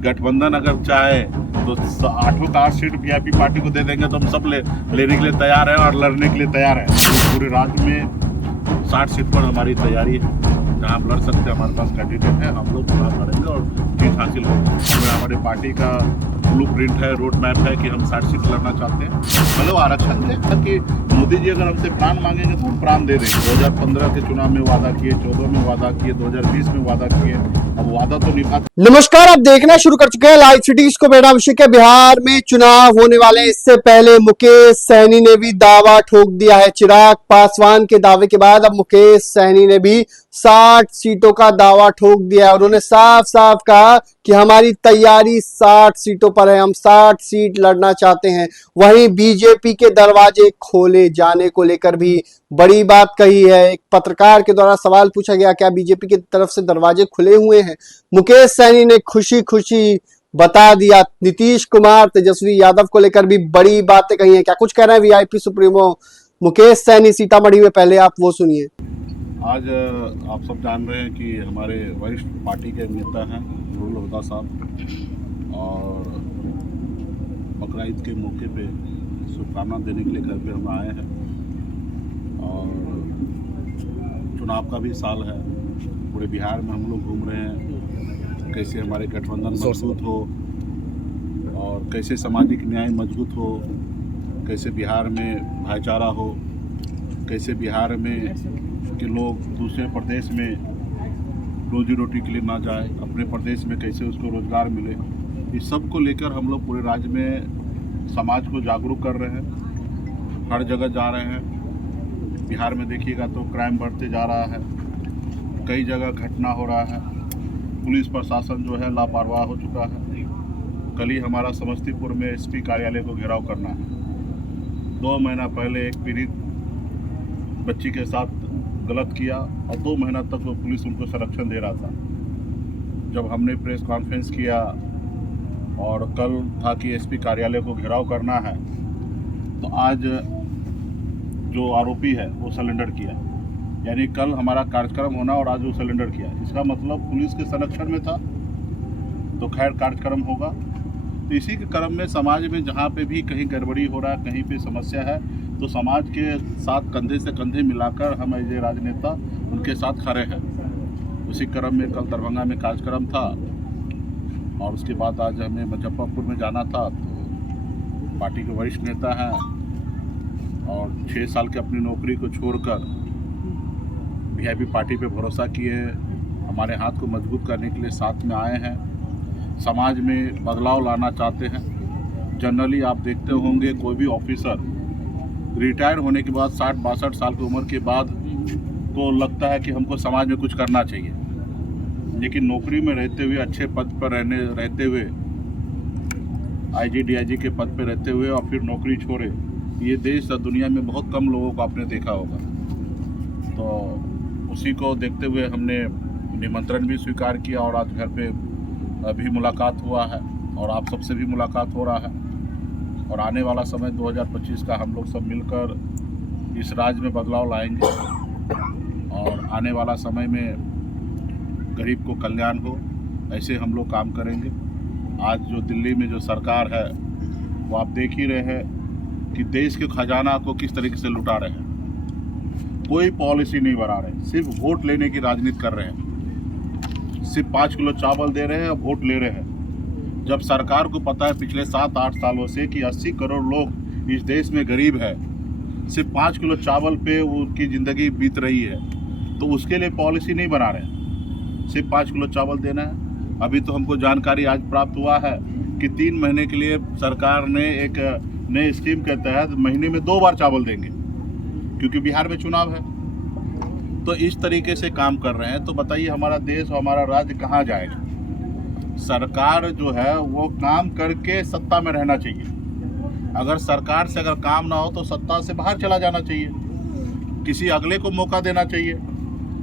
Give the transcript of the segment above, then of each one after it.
गठबंधन अगर चाहे तो 8 का 8 सीट वीआईपी पार्टी को दे देंगे तो हम सब लेने के लिए तैयार हैं और लड़ने के लिए तैयार हैं। पूरे राज्य में 60 सीट पर हमारी तैयारी है, जहाँ आप लड़ सकते हैं। हमारे पास कैंडिडेट है, हम लोग चुनाव लड़ेंगे और जीत हासिल होगी। हमारे पार्टी का ब्लूप्रिंट है, रोड मैप है कि हम 60 सीट लड़ना चाहते हैं। मतलब आरक्षण दे कि मोदी जी अगर हमसे प्राण मांगेंगे तो हम प्राण दे देंगे। 2015 के चुनाव में वादा किए, 14 में वादा किए, 2020 में वादा किए, अब वादा तो निभा। नमस्कार, आप देखना शुरू कर चुके हैं लाइव सिटीज को। मेरा अभिषेक है। बिहार में चुनाव होने वाले, इससे पहले मुकेश सहनी ने भी दावा ठोक दिया है। चिराग पासवान के दावे के बाद अब मुकेश सहनी ने भी 60 सीटों का दावा ठोक दिया है। उन्होंने साफ साफ कहा कि हमारी तैयारी 60 सीटों पर है, हम 60 सीट लड़ना चाहते हैं। वहीं बीजेपी के दरवाजे खोले जाने को लेकर भी बड़ी बात कही है। एक पत्रकार के द्वारा सवाल पूछा गया, क्या बीजेपी की तरफ से दरवाजे खुले हुए हैं? मुकेश सहनी ने खुशी खुशी बता दिया। नीतीश कुमार, तेजस्वी यादव को लेकर भी बड़ी बातें कही हैं। क्या कुछ कह रहे हैं वीआईपी सुप्रीमो मुकेश सहनी सीतामढ़ी में? पहले आप वो सुनिए। आज आप सब जान रहे हैं कि हमारे वरिष्ठ पार्टी के नेता हैं नूरुल हुदा साहब, और बकरा ईद के मौके पे शुभकामना देने के लिए घर पे हम आए हैं। और चुनाव का भी साल है, पूरे बिहार में हम लोग घूम रहे हैं, कैसे हमारे गठबंधन मजबूत हो और कैसे सामाजिक न्याय मजबूत हो, कैसे बिहार में भाईचारा हो, कैसे बिहार में कि लोग दूसरे प्रदेश में रोजी रोटी के लिए ना जाए, अपने प्रदेश में कैसे उसको रोजगार मिले। इस सब को लेकर हम लोग पूरे राज्य में समाज को जागरूक कर रहे हैं, हर जगह जा रहे हैं। बिहार में देखिएगा तो क्राइम बढ़ते जा रहा है, कई जगह घटना हो रहा है, पुलिस प्रशासन जो है लापरवाह हो चुका है। कल ही हमारा समस्तीपुर में एसपी कार्यालय को घेराव करना है। 2 महीना पहले एक पीड़ित बच्ची के साथ गलत किया और 2 महीना तक वो पुलिस उनको संरक्षण दे रहा था। जब हमने प्रेस कॉन्फ्रेंस किया और कल था कि एसपी कार्यालय को घेराव करना है, तो आज जो आरोपी है वो सरेंडर किया। यानी कल हमारा कार्यक्रम होना और आज वो सरेंडर किया। इसका मतलब पुलिस के संरक्षण में था, तो खैर कार्यक्रम होगा। तो इसी के क्रम में समाज में जहाँ पे भी कहीं गड़बड़ी हो रहा है, कहीं पे समस्या है, तो समाज के साथ कंधे से कंधे मिलाकर हम एज ए राजनेता उनके साथ खड़े हैं। उसी क्रम में कल दरभंगा में कार्यक्रम था और उसके बाद आज हमें मुजफ्फरपुर में जाना था। तो पार्टी के वरिष्ठ नेता हैं और 6 साल की अपनी नौकरी को छोड़कर वीआईपी पार्टी पे भरोसा किए, हमारे हाथ को मजबूत करने के लिए साथ में आए हैं। समाज में बदलाव लाना चाहते हैं। जनरली आप देखते होंगे कोई भी ऑफिसर रिटायर होने के बाद 60-62 साल की उम्र के बाद तो लगता है कि हमको समाज में कुछ करना चाहिए, लेकिन नौकरी में रहते हुए, अच्छे पद पर रहते हुए, आईजी डीआईजी के पद पर रहते हुए और फिर नौकरी छोड़े, ये देश और दुनिया में बहुत कम लोगों को आपने देखा होगा। तो उसी को देखते हुए हमने निमंत्रण भी स्वीकार किया और आज घर पे अभी मुलाकात हुआ है और आप सबसे भी मुलाकात हो रहा है। और आने वाला समय 2025 का हम लोग सब मिलकर इस राज्य में बदलाव लाएंगे और आने वाला समय में गरीब को कल्याण हो, ऐसे हम लोग काम करेंगे। आज जो दिल्ली में जो सरकार है वो आप देख ही रहे हैं कि देश के खजाना को किस तरीके से लुटा रहे हैं। कोई पॉलिसी नहीं बना रहे, सिर्फ वोट लेने की राजनीति कर रहे हैं। सिर्फ 5 किलो चावल दे रहे हैं और वोट ले रहे हैं, जब सरकार को पता है पिछले 7-8 सालों से कि 80 करोड़ लोग इस देश में गरीब है, सिर्फ 5 किलो चावल पे उनकी ज़िंदगी बीत रही है, तो उसके लिए पॉलिसी नहीं बना रहे। सिर्फ 5 किलो चावल देना है। अभी तो हमको जानकारी आज प्राप्त हुआ है कि 3 महीने के लिए सरकार ने एक नई स्कीम के तहत महीने में 2 बार चावल देंगे, क्योंकि बिहार में चुनाव है। तो इस तरीके से काम कर रहे हैं। तो बताइए हमारा देश और हमारा राज्य कहाँ जाएगा? सरकार जो है वो काम करके सत्ता में रहना चाहिए। अगर सरकार से अगर काम ना हो तो सत्ता से बाहर चला जाना चाहिए, किसी अगले को मौका देना चाहिए।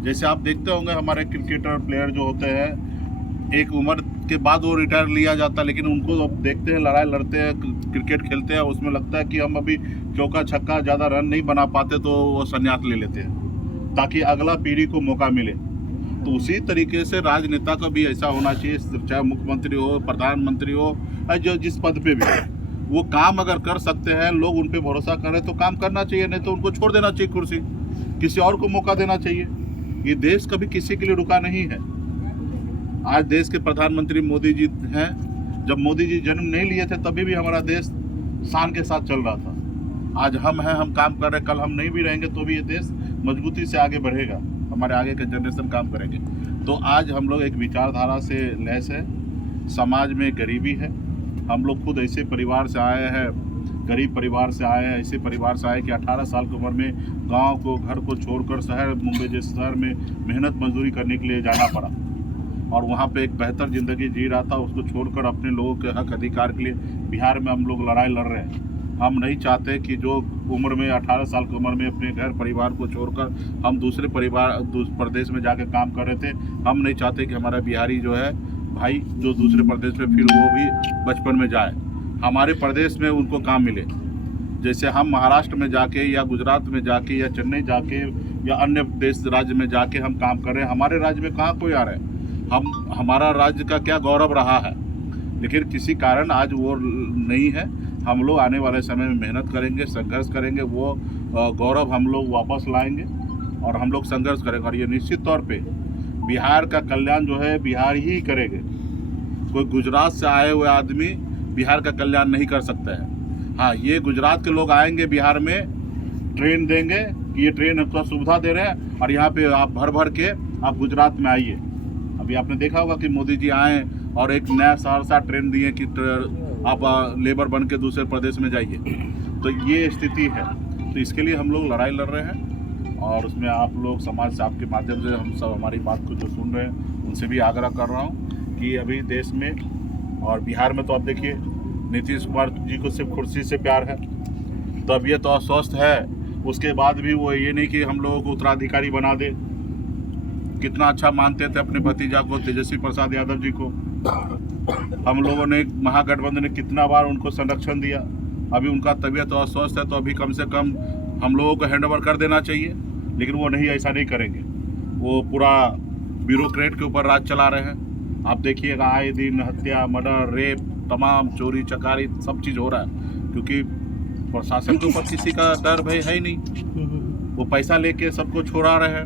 जैसे आप देखते होंगे हमारे क्रिकेटर प्लेयर जो होते हैं, एक उम्र के बाद वो रिटायर लिया जाता है, लेकिन उनको अब देखते हैं लड़ाई लड़ते हैं, क्रिकेट खेलते हैं, उसमें लगता है कि हम अभी चौका छक्का ज़्यादा रन नहीं बना पाते, तो वो संन्यास ले लेते हैं ताकि अगला पीढ़ी को मौका मिले। तो उसी तरीके से राजनेता का भी ऐसा होना चाहिए, चाहे मुख्यमंत्री हो, प्रधानमंत्री हो, जो जिस पद पे भी हो, वो काम अगर कर सकते हैं, लोग उन पे भरोसा करें तो काम करना चाहिए, नहीं तो उनको छोड़ देना चाहिए कुर्सी, किसी और को मौका देना चाहिए। ये देश कभी किसी के लिए रुका नहीं है। आज देश के प्रधानमंत्री मोदी जी हैं। जब मोदी जी जन्म नहीं लिए थे तभी भी हमारा देश शान के साथ चल रहा था। आज हम हैं, हम काम कर रहे हैं, कल हम नहीं भी रहेंगे तो भी ये देश मजबूती से आगे बढ़ेगा, हमारे आगे के जनरेशन काम करेंगे। तो आज हम लोग एक विचारधारा से लैस है। समाज में गरीबी है, हम लोग खुद ऐसे परिवार से आए हैं, गरीब परिवार से आए हैं, ऐसे परिवार से आए कि 18 साल की उम्र में गांव को, घर को छोड़कर शहर, मुंबई जैसे शहर में मेहनत मजदूरी करने के लिए जाना पड़ा, और वहाँ पे एक बेहतर ज़िंदगी जी रहा था। उसको छोड़कर अपने लोगों के हक अधिकार के लिए बिहार में हम लोग लड़ाई लड़ रहे हैं। हम नहीं चाहते कि जो उम्र में 18 साल की उम्र में अपने घर परिवार को छोड़कर हम दूसरे प्रदेश में जाकर काम कर रहे थे, हम नहीं चाहते कि हमारा बिहारी जो है भाई जो दूसरे प्रदेश में फिर वो भी बचपन में जाए, हमारे प्रदेश में उनको काम मिले। जैसे हम महाराष्ट्र में जाके या गुजरात में जाके या चेन्नई जाके या अन्य देश राज्य में जाके हम काम कर रहे हैं, हमारे राज्य में कहाँ कोई आ रहा है। हमारा राज्य का क्या गौरव रहा है, लेकिन किसी कारण आज वो नहीं है। हम लोग आने वाले समय में मेहनत करेंगे, संघर्ष करेंगे, वो गौरव हम लोग वापस लाएंगे और हम लोग संघर्ष करेंगे। और ये निश्चित तौर पे बिहार का कल्याण जो है बिहार ही करेंगे। कोई गुजरात से आए हुए आदमी बिहार का कल्याण नहीं कर सकता है। हाँ, ये गुजरात के लोग आएंगे बिहार में, ट्रेन देंगे कि ये ट्रेन आपको सुविधा दे रहे हैं और यहाँ पे आप भर भर के आप गुजरात में आइए। अभी आपने देखा होगा कि मोदी जी आए और एक नया सहरसा ट्रेन दिए कि आप लेबर बन के दूसरे प्रदेश में जाइए। तो ये स्थिति है, तो इसके लिए हम लोग लड़ाई लड़ रहे हैं और उसमें आप लोग समाज से, आपके माध्यम से हम सब हमारी बात को जो सुन रहे हैं उनसे भी आग्रह कर रहा हूँ कि अभी देश में और बिहार में तो आप देखिए नीतीश कुमार जी को सिर्फ कुर्सी से प्यार है, तबीयत तो अस्वस्थ है, उसके बाद भी वो ये नहीं कि हम लोगों को उत्तराधिकारी बना दे। कितना अच्छा मानते थे अपने भतीजा को, तेजस्वी प्रसाद यादव जी को। हम लोगों ने महागठबंधन ने कितना बार उनको संरक्षण दिया। अभी उनका तबीयत तो अस्वस्थ है, तो अभी कम से कम हम लोगों को हैंडओवर कर देना चाहिए, लेकिन वो नहीं, ऐसा नहीं करेंगे। वो पूरा ब्यूरोक्रेट के ऊपर राज चला रहे हैं। आप देखिएगा आए दिन हत्या, मर्डर, रेप, तमाम चोरी चकारी सब चीज़ हो रहा है, क्योंकि प्रशासन के ऊपर किसी का डर भय है ही नहीं। वो पैसा लेके सबको छोड़ा रहे हैं,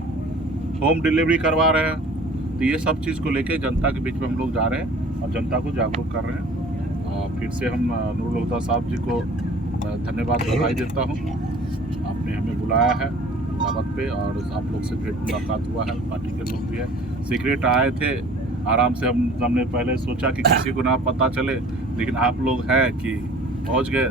होम डिलीवरी करवा रहे हैं। तो ये सब चीज़ को लेके जनता के बीच में हम लोग जा रहे हैं और जनता को जागरूक कर रहे हैं। और फिर से हम नूरुल हुदा साहब जी को धन्यवाद बधाई देता हूँ। आपने हमें बुलाया है दावत पे और आप लोग से भेंट मुलाकात हुआ है, पार्टी के लोग भी है। सीक्रेट आए थे, आराम से हमने पहले सोचा कि किसी को ना पता चले, लेकिन आप लोग हैं कि पहुँच गए,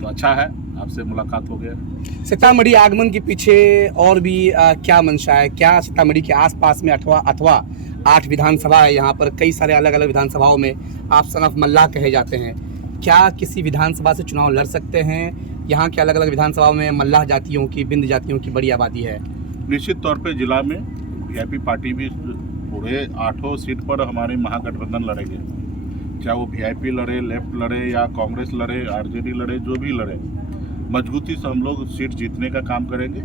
तो अच्छा है, आपसे मुलाकात हो गया। सीतामढ़ी आगमन के पीछे और भी क्या मंशा है? क्या सीतामढ़ी के आसपास में अथवा 8 विधानसभा है, यहाँ पर कई सारे अलग अलग विधानसभाओं में आप सन ऑफ मल्लाह कहे जाते हैं। क्या किसी विधानसभा से चुनाव लड़ सकते हैं? यहाँ के अलग अलग विधानसभाओं में मल्लाह जातियों की, बिंद जातियों की बड़ी आबादी है। निश्चित तौर पे जिला में वीआईपी पार्टी भी पूरे 8 सीट पर हमारे महागठबंधन लड़ेंगे, चाहे वो वीआईपी लड़े, लेफ्ट लड़े या कांग्रेस लड़े, आरजेडी लड़े, जो भी लड़े, मजबूती से हम लोग सीट जीतने का काम करेंगे।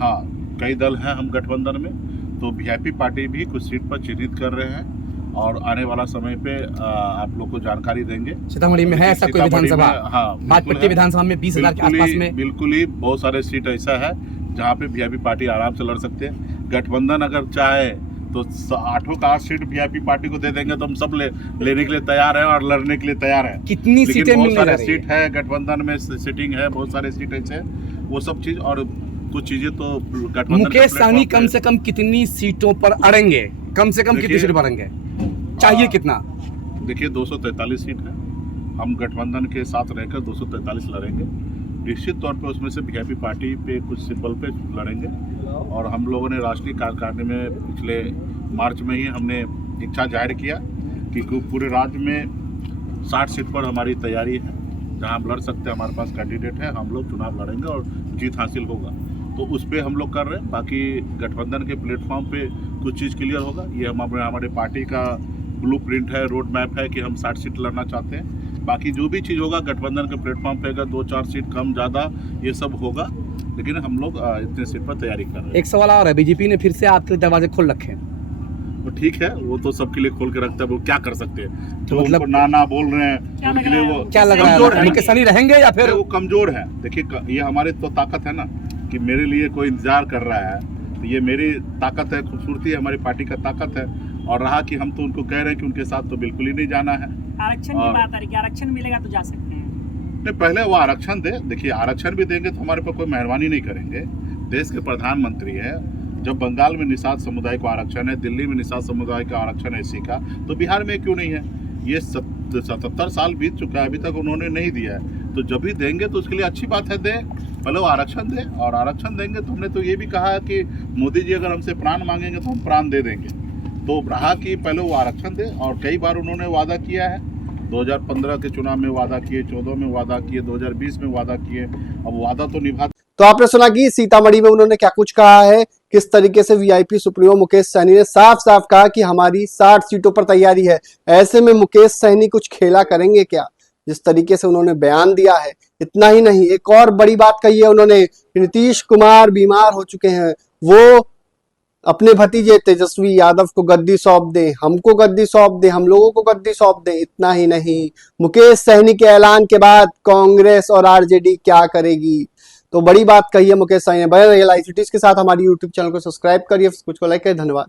हाँ, कई दल हैं हम गठबंधन में, तो वीआईपी पार्टी भी कुछ सीट पर चिन्हित कर रहे हैं और आने वाला समय पे आप लोग को जानकारी देंगे। सीतामढ़ी में है ऐसा कोई विधानसभा? हाँ, बागपट्टी विधानसभा में 20,000 के आसपास में बिल्कुल ही बहुत सारे सीट ऐसा है जहाँ पे वीआईपी पार्टी आराम से लड़ सकते हैं। गठबंधन अगर चाहे तो 8 का 8 सीट वीआईपी पार्टी को दे देंगे, तो हम सब लेने के लिए तैयार हैं और लड़ने के लिए तैयार हैं। कितनी सीटें बहुत मिलने सारे सीट है गठबंधन में, सिटिंग है, बहुत सारे सीट ऐसे, वो सब चीज और कुछ चीजें तो गठबंधन। मुकेश सहनी कम से कम कितनी सीटों पर अड़ेंगे? कम से कम कितनी सीट पर अड़ेंगे? चाहिए कितना? देखिए 243 सीट है, हम गठबंधन के साथ रहकर 243 लड़ेंगे। निश्चित तौर पे उसमें से वीआईपी पार्टी पे कुछ सिंबल पे लड़ेंगे और हम लोगों ने राष्ट्रीय कार्यकारिणी में पिछले मार्च में ही हमने इच्छा जाहिर किया कि पूरे राज्य में 60 सीट पर हमारी तैयारी है, जहां हम लड़ सकते हैं, हमारे पास कैंडिडेट है, हम लोग चुनाव लड़ेंगे और जीत हासिल होगा। तो उस पर हम लोग कर रहे हैं। बाकी गठबंधन के प्लेटफॉर्म पे कुछ चीज़ क्लियर होगा। ये हमारे पार्टी का ब्लूप्रिंट है, रोड मैप है कि हम 60 सीट लड़ना चाहते हैं। बाकी जो भी चीज़ होगा गठबंधन के प्लेटफॉर्म पे, अगर 2-4 सीट कम ज़्यादा ये सब होगा, लेकिन हम लोग इतने सीट पर तैयारी कर रहे हैं। एक सवाल और है, बीजेपी ने फिर से आपके दरवाजे खोल रखे हैं। तो ठीक है, वो तो सबके लिए खोल के रखता है, वो क्या कर सकते हैं। तो तो मतलब- उनको ना बोल रहे हैं, उनके लिए वो क्या लग कमजोर रहा है है। मुकेश सहनी रहेंगे या फिर वो कमजोर है। देखिए ये हमारे तो ताकत है ना, कि मेरे लिए कोई इंतजार कर रहा है, तो ये मेरी ताकत है, खूबसूरती है, हमारी पार्टी का ताकत है। और रहा कि हम तो उनको कह रहे हैं कि उनके साथ तो बिल्कुल ही नहीं जाना है। आरक्षण की बात आ रही है, आरक्षण मिलेगा तो जा सकते हैं। नहीं, पहले वो आरक्षण दे। देखिए आरक्षण भी देंगे तो हमारे पर कोई मेहरबानी नहीं करेंगे। देश के प्रधानमंत्री है, जब बंगाल में निषाद समुदाय को आरक्षण है, दिल्ली में निषाद समुदाय का आरक्षण है एसी का, तो बिहार में क्यों नहीं है? ये 77 साल बीत चुका है, अभी तक उन्होंने नहीं दिया है। तो जब भी देंगे तो उसके लिए अच्छी बात है, दें। पहले वो आरक्षण दें, और आरक्षण देंगे तो हमने तो ये भी कहा है कि मोदी जी अगर हमसे प्राण मांगेंगे तो हम प्राण दे देंगे। तो रहा कि पहले वो आरक्षण दें, और कई बार उन्होंने वादा किया है। 2015 के चुनाव में वादा किए, 14 में वादा किए, 2020 में वादा किए। अब वादा तो निभा। तो आपने सुना कि सीतामढ़ी में उन्होंने क्या कुछ कहा है, किस तरीके से वीआईपी सुप्रीमो मुकेश सहनी ने साफ साफ कहा कि हमारी 60 सीटों पर तैयारी है। ऐसे में मुकेश सहनी कुछ खेला करेंगे क्या? जिस तरीके से उन्होंने बयान दिया है। इतना ही नहीं, एक और बड़ी बात कही है उन्होंने, नीतीश कुमार बीमार हो चुके हैं, वो अपने भतीजे तेजस्वी यादव को गद्दी सौंप दे, हमको गद्दी सौंप दे, हम लोगों को गद्दी सौंप दे। इतना ही नहीं, मुकेश सहनी के ऐलान के बाद कांग्रेस और आरजेडी क्या करेगी? तो बड़ी बात कही है मुकेश सहनी ने। बने रहिए लाइव सिटीज के साथ, हमारी यूट्यूब चैनल को सब्सक्राइब करिए, कुछ को लाइक करिए। धन्यवाद।